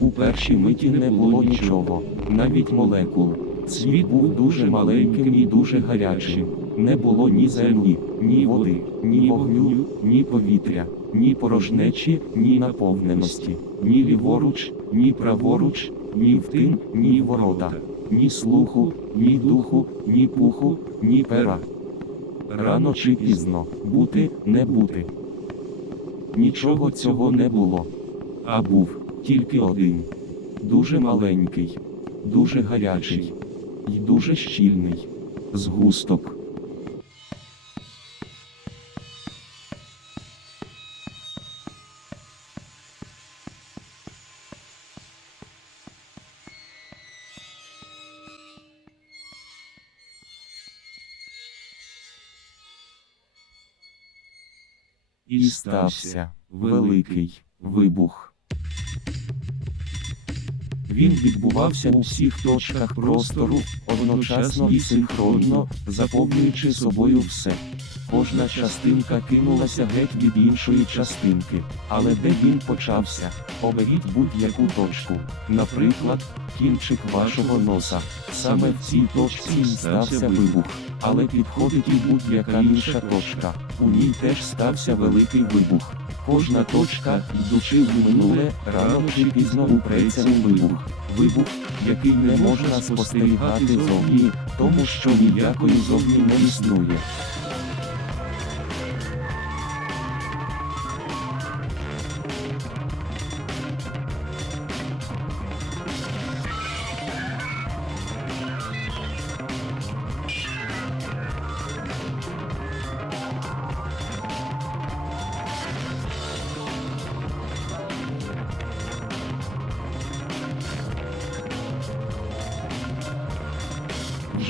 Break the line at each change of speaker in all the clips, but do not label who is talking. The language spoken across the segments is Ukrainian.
У першій миті не було нічого, навіть молекул. Світ був дуже маленьким і дуже гарячим. Не було ні землі, ні води, ні вогню, ні повітря, ні порожнечі, ні наповненості, ні ліворуч, ні праворуч, ні втин, ні ворота, ні слуху, ні духу, ні пуху, ні пера. Рано чи пізно, бути, не бути. Нічого цього не було. А був тільки один. Дуже маленький, дуже гарячий і дуже щільний. Згусток. І стався великий вибух. Він відбувався у всіх точках простору, одночасно і синхронно, заповнюючи собою все. Кожна частинка кинулася геть від іншої частинки, але де він почався? Оберіть будь-яку точку. Наприклад, кінчик вашого носа. Саме в цій точці стався вибух. Але підходить і будь-яка інша точка. У ній теж стався великий вибух. Кожна точка, йдучи в минуле, рано чи пізно упреться у вибух. Вибух, який не можна спостерігати зовні, тому що ніякої зовні не існує.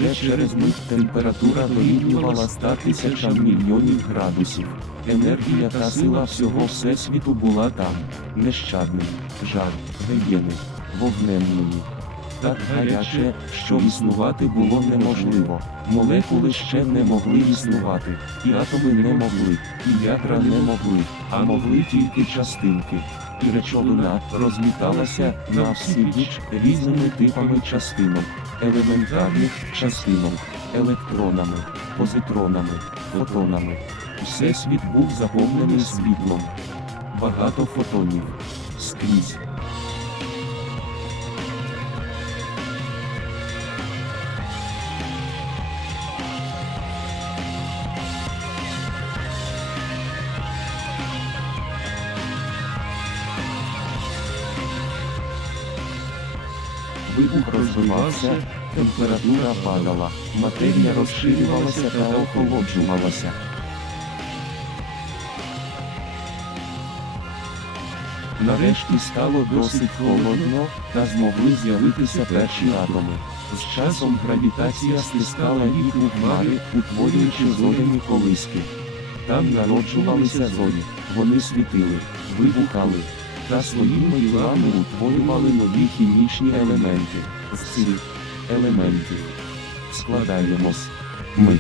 Вже через мить температура дорівнювала 100 тисячам мільйонів градусів. Енергія та сила всього Всесвіту була там. Нещадний, жар, гієни, вогненної. Так гаряче, що існувати було неможливо. Молекули ще не могли існувати, і атоми не могли, і ядра не могли, а могли тільки частинки. І речовина розліталася на всі біч різними типами частинок, елементарних частинок, електронами, позитронами, фотонами. Всесвіт був заповнений світлом. Багато фотонів. Скрізь. Вибух розвивався, температура падала, матерія розширювалася та охолоджувалася. Нарешті стало досить холодно, та змогли з'явитися перші атоми. З часом гравітація стискала їх у хмари, утворюючи зоряні колиски. Там народжувалися зорі, вони світили, вибухали, та своїми тілами утворювали нові хімічні елементи. З цих елементів складаємось ми.